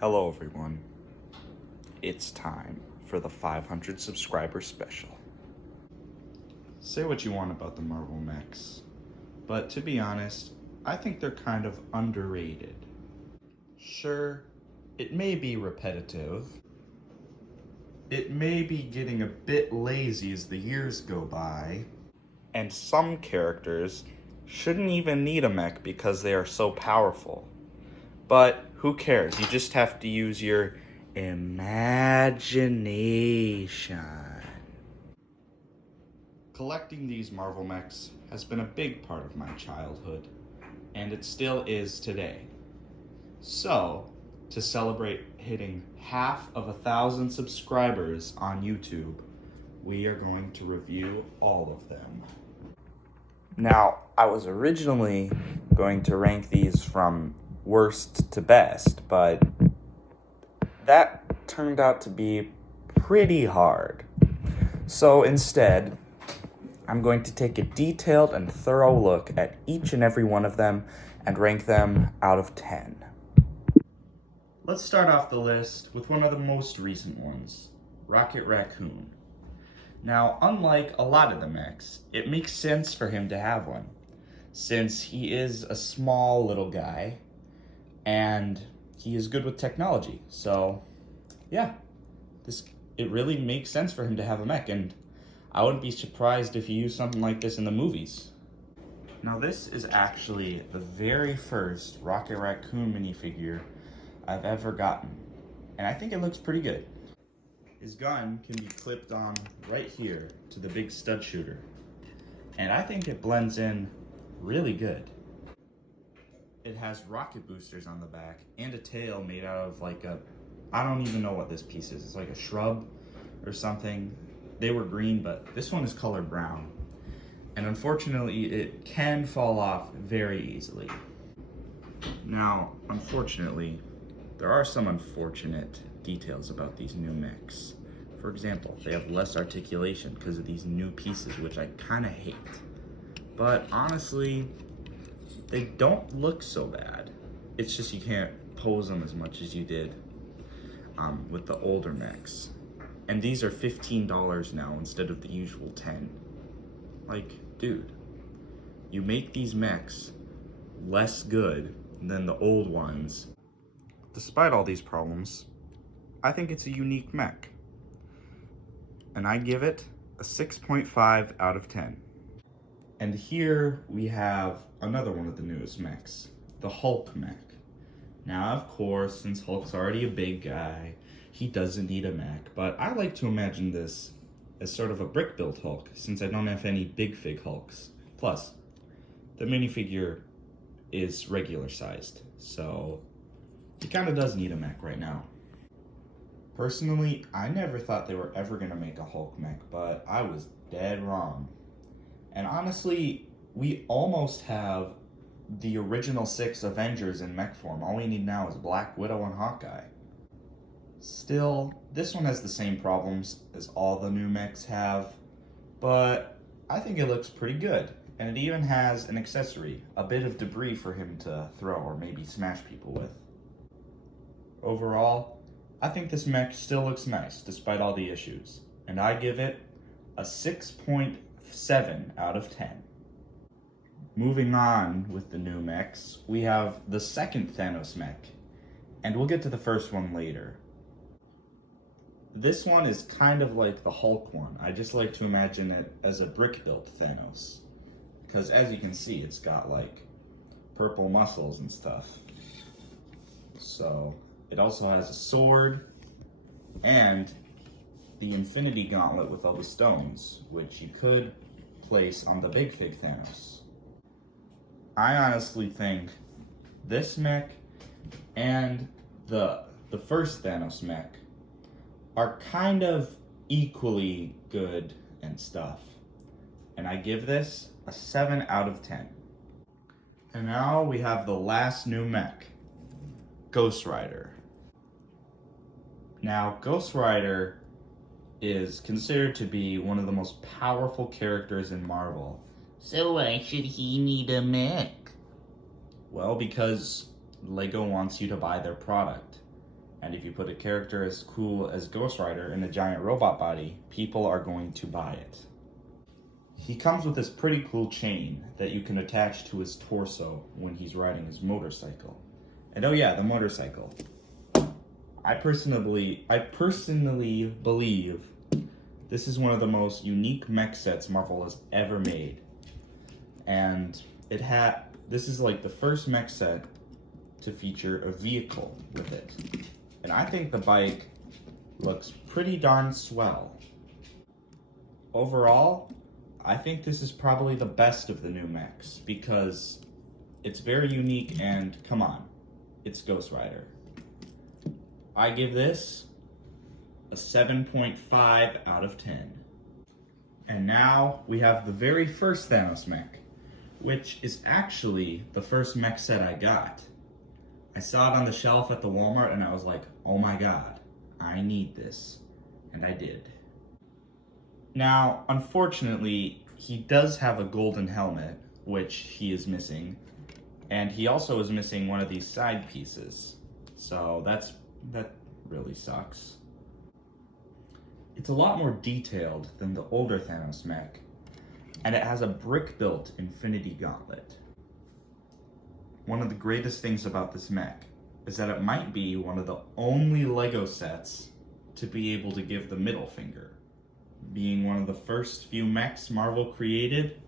Hello everyone, it's time for the 500 subscriber special. Say what you want about the Marvel mechs, but to be honest, I think they're kind of underrated. Sure, it may be repetitive, it may be getting a bit lazy as the years go by, and some characters shouldn't even need a mech because they are so powerful. But who cares? You just have to use your imagination. Collecting these Marvel mechs has been a big part of my childhood, and it still is today. So, to celebrate hitting half of 1,000 subscribers on YouTube, we are going to review all of them. Now, I was originally going to rank these from worst to best, but that turned out to be pretty hard. So instead, I'm going to take a detailed and thorough look at each and every one of them and rank them out of 10. Let's start off the list with one of the most recent ones, Rocket Raccoon. Now, unlike a lot of the mechs, it makes sense for him to have one, since he is a small little guy and he is good with technology. So yeah, it really makes sense for him to have a mech, and I wouldn't be surprised if he used something like this in the movies. Now this is actually the very first Rocket Raccoon minifigure I've ever gotten, and I think it looks pretty good. His gun can be clipped on right here to the big stud shooter, and I think it blends in really good. It has rocket boosters on the back and a tail made out of I don't even know what this piece is. It's like a shrub or something. They were green, but this one is colored brown. And unfortunately, it can fall off very easily. Now, unfortunately, there are some unfortunate details about these new mechs. For example, they have less articulation because of these new pieces, which I kind of hate. But honestly, they don't look so bad. It's just you can't pose them as much as you did with the older mechs. And these are $15 now instead of the usual 10. Like, dude, you make these mechs less good than the old ones. Despite all these problems, I think it's a unique mech. And I give it a 6.5 out of 10. And here we have another one of the newest mechs, the Hulk mech. Now, of course, since Hulk's already a big guy, he doesn't need a mech, but I like to imagine this as sort of a brick-built Hulk, since I don't have any big fig Hulks. Plus, the minifigure is regular sized, so he kind of does need a mech right now. Personally, I never thought they were ever going to make a Hulk mech, but I was dead wrong. And honestly, we almost have the original 6 Avengers in mech form. All we need now is Black Widow and Hawkeye. Still, this one has the same problems as all the new mechs have, but I think it looks pretty good. And it even has an accessory, a bit of debris for him to throw or maybe smash people with. Overall, I think this mech still looks nice despite all the issues, and I give it a 6.7 out of 10. Moving on with the new mechs, we have the second Thanos mech, and we'll get to the first one later. This one is kind of like the Hulk one. I just like to imagine it as a brick-built Thanos, because as you can see, it's got like purple muscles and stuff. So it also has a sword and the Infinity Gauntlet with all the stones, which you could place on the Big Fig Thanos. I honestly think this mech and the first Thanos mech are kind of equally good and stuff. And I give this a 7 out of 10. And now we have the last new mech, Ghost Rider. Now, Ghost Rider is considered to be one of the most powerful characters in Marvel. So why should he need a mech? Well, because LEGO wants you to buy their product. And if you put a character as cool as Ghost Rider in a giant robot body, people are going to buy it. He comes with this pretty cool chain that you can attach to his torso when he's riding his motorcycle. And oh yeah, the motorcycle. I personally believe this is one of the most unique mech sets Marvel has ever made. And this is like the first mech set to feature a vehicle with it. And I think the bike looks pretty darn swell. Overall, I think this is probably the best of the new mechs because it's very unique and come on, it's Ghost Rider. I give this a 7.5 out of 10. And now we have the very first Thanos mech, which is actually the first mech set I got. I saw it on the shelf at the Walmart and I was like, oh my god, I need this. And I did. Now, unfortunately, he does have a golden helmet, which he is missing. And he also is missing one of these side pieces. So that really sucks. It's a lot more detailed than the older Thanos mech, and it has a brick-built Infinity Gauntlet. One of the greatest things about this mech is that it might be one of the only LEGO sets to be able to give the middle finger. Being one of the first few mechs Marvel created,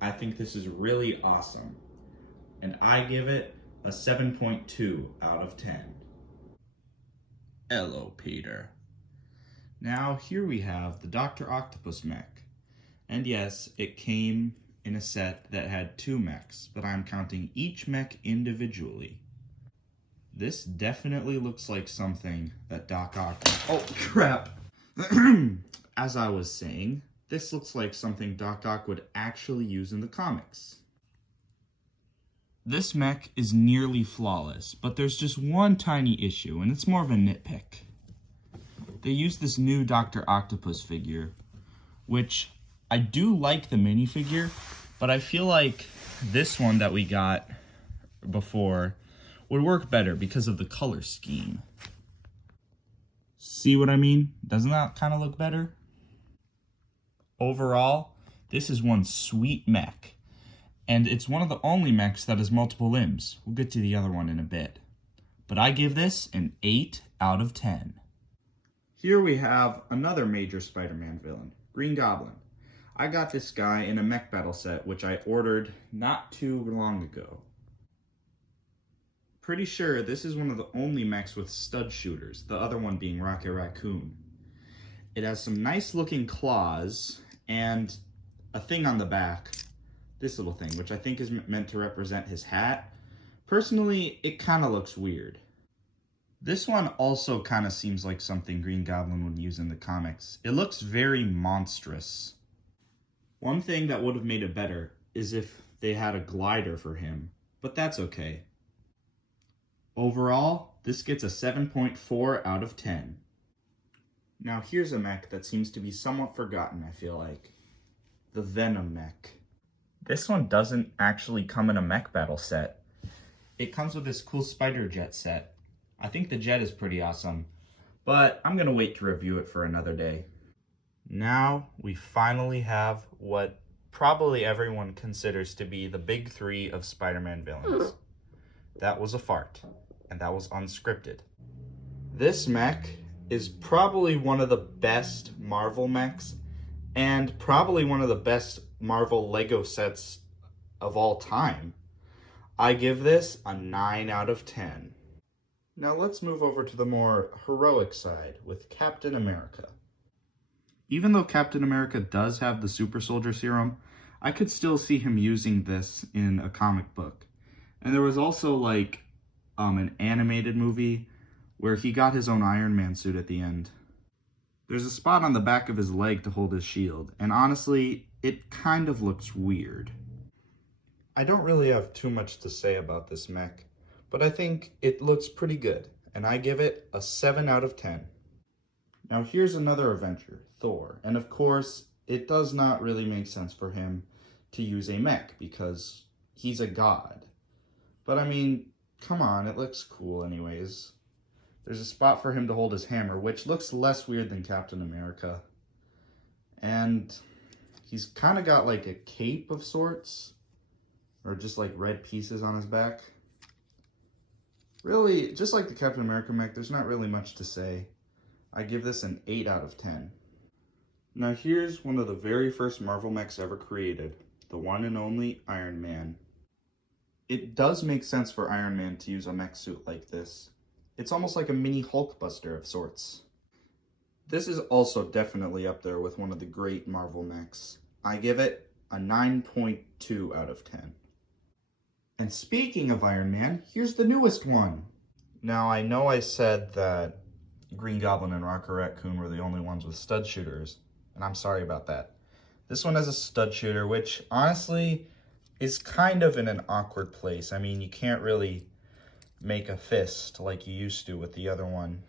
I think this is really awesome. And I give it a 7.2 out of 10. Hello, Peter. Now here we have the Dr. Octopus mech. And yes, it came in a set that had 2 mechs, but I'm counting each mech individually. This definitely looks like something that Doc Ock... Oh, crap! As I was saying, this looks like something Doc Ock would actually use in the comics. This mech is nearly flawless, but there's just one tiny issue, and it's more of a nitpick. They used this new Dr. Octopus figure, which I do like the minifigure, but I feel like this one that we got before would work better because of the color scheme. See what I mean? Doesn't that kind of look better? Overall, this is one sweet mech, and it's one of the only mechs that has multiple limbs. We'll get to the other one in a bit. But I give this an 8 out of 10. Here we have another major Spider-Man villain, Green Goblin. I got this guy in a mech battle set, which I ordered not too long ago. Pretty sure this is one of the only mechs with stud shooters, the other one being Rocket Raccoon. It has some nice looking claws and a thing on the back, this little thing, which I think is meant to represent his hat. Personally, it kind of looks weird. This one also kind of seems like something Green Goblin would use in the comics. It looks very monstrous. One thing that would have made it better is if they had a glider for him, but that's okay. Overall, this gets a 7.4 out of 10. Now here's a mech that seems to be somewhat forgotten, I feel like. The Venom mech. This one doesn't actually come in a mech battle set. It comes with this cool spider jet set. I think the jet is pretty awesome, but I'm gonna wait to review it for another day. Now we finally have what probably everyone considers to be the big 3 of Spider-Man villains. That was a fart, and that was unscripted. This mech is probably one of the best Marvel mechs, and probably one of the best Marvel Lego sets of all time. I give this a 9 out of 10. Now let's move over to the more heroic side with Captain America. Even though Captain America does have the super soldier serum, I could still see him using this in a comic book. And there was also like an animated movie where he got his own Iron Man suit at the end. There's a spot on the back of his leg to hold his shield, and honestly, it kind of looks weird. I don't really have too much to say about this mech, but I think it looks pretty good, and I give it a 7 out of 10. Now here's another Avenger, Thor, and of course, it does not really make sense for him to use a mech, because he's a god. But I mean, come on, it looks cool anyways. There's a spot for him to hold his hammer, which looks less weird than Captain America. And he's kind of got like a cape of sorts, or just like red pieces on his back. Really, just like the Captain America mech, there's not really much to say. I give this an 8 out of 10. Now here's one of the very first Marvel mechs ever created, the one and only Iron Man. It does make sense for Iron Man to use a mech suit like this. It's almost like a mini Hulkbuster of sorts. This is also definitely up there with one of the great Marvel mechs. I give it a 9.2 out of 10. And speaking of Iron Man, here's the newest one. Now I know I said that Green Goblin and Rocket Raccoon were the only ones with stud shooters, and I'm sorry about that. This one has a stud shooter, which honestly is kind of in an awkward place. I mean, you can't really make a fist like you used to with the other one.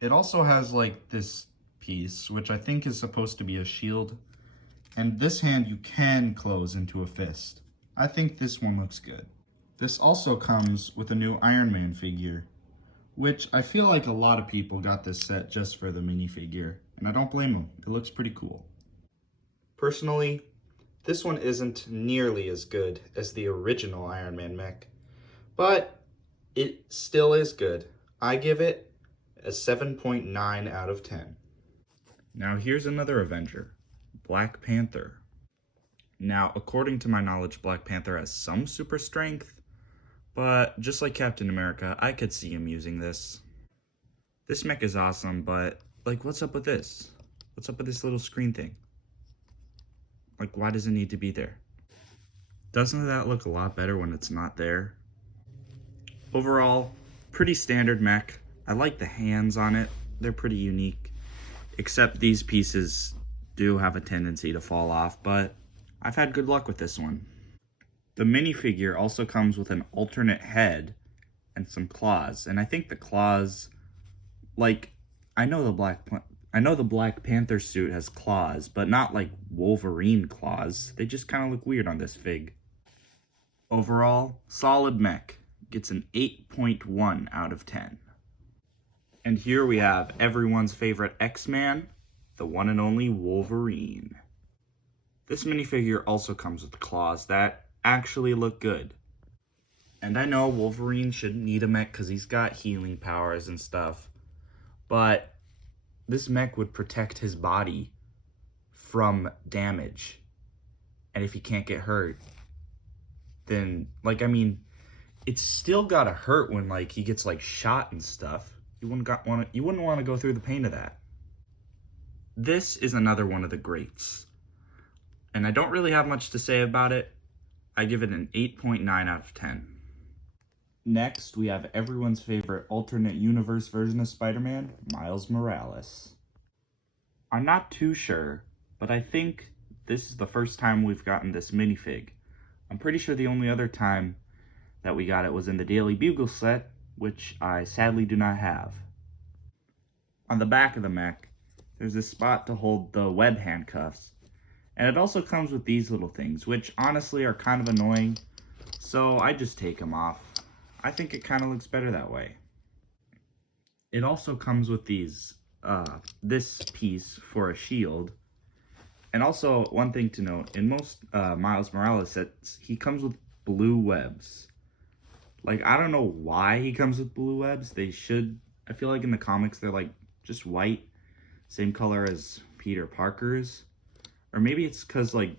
It also has like this piece, which I think is supposed to be a shield, and this hand you can close into a fist. I think this one looks good. This also comes with a new Iron Man figure, which I feel like a lot of people got this set just for the minifigure, and I don't blame them. It looks pretty cool. Personally, this one isn't nearly as good as the original Iron Man mech, but it still is good. I give it a 7.9 out of 10. Now here's another Avenger, Black Panther. Now, according to my knowledge, Black Panther has some super strength, but just like Captain America, I could see him using this. This mech is awesome, but like, what's up with this? What's up with this little screen thing? Like, why does it need to be there? Doesn't that look a lot better when it's not there? Overall, pretty standard mech. I like the hands on it. They're pretty unique, except these pieces do have a tendency to fall off, but I've had good luck with this one. The minifigure also comes with an alternate head and some claws, and I think the claws, like, I know the Black Panther suit has claws, but not like Wolverine claws. They just kind of look weird on this fig. Overall, solid mech. Gets an 8.1 out of 10. And here we have everyone's favorite X-Man, the one and only Wolverine. This minifigure also comes with claws that actually look good. And I know Wolverine shouldn't need a mech because he's got healing powers and stuff, but this mech would protect his body from damage. And if he can't get hurt, then, like, I mean, it's still gotta hurt when, like, he gets, like, shot and stuff. You wouldn't want to go through the pain of that. This is another one of the greats, and I don't really have much to say about it. I give it an 8.9 out of 10. Next, we have everyone's favorite alternate universe version of Spider-Man, Miles Morales. I'm not too sure, but I think this is the first time we've gotten this minifig. I'm pretty sure the only other time that we got it was in the Daily Bugle set, which I sadly do not have. On the back of the mech, there's this spot to hold the web handcuffs, and it also comes with these little things, which honestly are kind of annoying, so I just take them off. I think it kind of looks better that way. It also comes with these, this piece for a shield, and also one thing to note, in most Miles Morales sets, he comes with blue webs. Like, I don't know why he comes with blue webs. They should, I feel like in the comics they're like just white, same color as Peter Parker's. Or maybe it's because like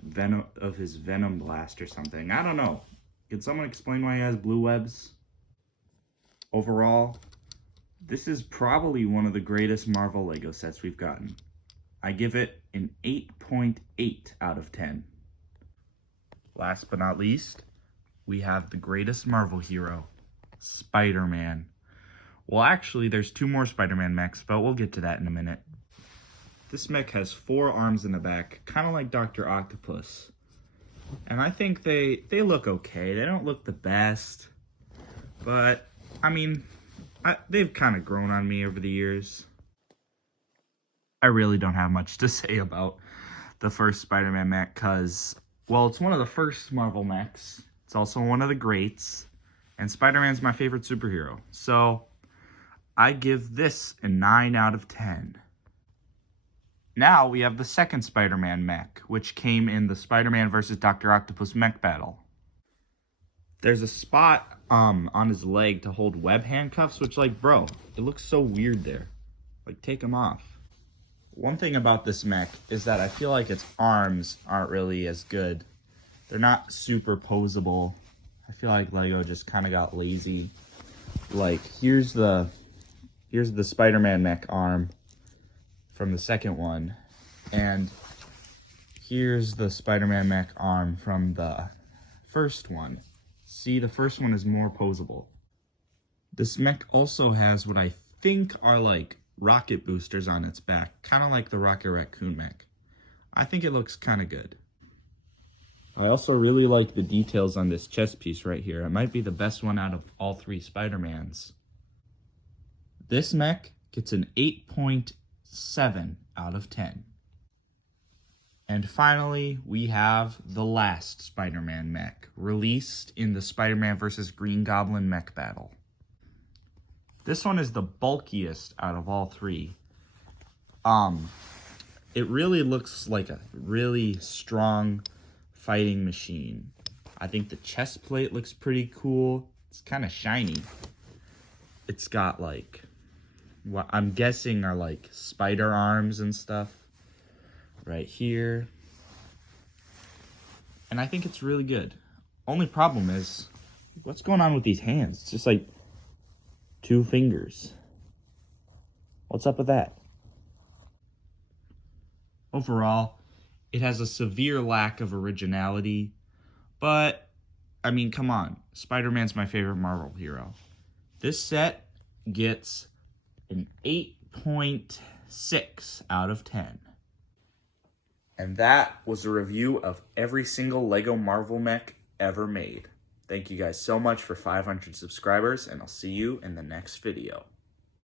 his Venom blast or something. I don't know. Can someone explain why he has blue webs? Overall, this is probably one of the greatest Marvel Lego sets we've gotten. I give it an 8.8 out of 10. Last but not least, we have the greatest Marvel hero, Spider-Man. Well, actually, there's 2 more Spider-Man mechs, but we'll get to that in a minute. This mech has 4 arms in the back, kind of like Dr. Octopus. And I think they look okay. They don't look the best, but, I mean, they've kind of grown on me over the years. I really don't have much to say about the first Spider-Man mech, because, well, it's one of the first Marvel mechs. It's also one of the greats, and Spider-Man's my favorite superhero. So, I give this a 9 out of 10. Now we have the second Spider-Man mech, which came in the Spider-Man vs. Dr. Octopus mech battle. There's a spot on his leg to hold web handcuffs, which, like, bro, it looks so weird there. Like, take them off. One thing about this mech is that I feel like its arms aren't really as good. They're not super posable. I feel like Lego just kind of got lazy. Like, here's the Spider-Man mech arm from the second one, and here's the Spider-Man mech arm from the first one. See, the first one is more posable. This mech also has what I think are like rocket boosters on its back, kind of like the Rocket Raccoon mech. I think it looks kind of good. I also really like the details on this chest piece right here. It might be the best one out of all 3 Spider-Mans. This mech gets an 8.7 out of 10. And finally, we have the last Spider-Man mech, released in the Spider-Man vs. Green Goblin mech battle. This one is the bulkiest out of all 3. It really looks like a really strong fighting machine. I think the chest plate looks pretty cool. It's kind of shiny. It's got like, what I'm guessing are like spider arms and stuff right here. And I think it's really good. Only problem is, what's going on with these hands? It's just like 2 fingers. What's up with that? Overall, it has a severe lack of originality, but, I mean, come on. Spider-Man's my favorite Marvel hero. This set gets an 8.6 out of 10. And that was a review of every single Lego Marvel mech ever made. Thank you guys so much for 500 subscribers, and I'll see you in the next video.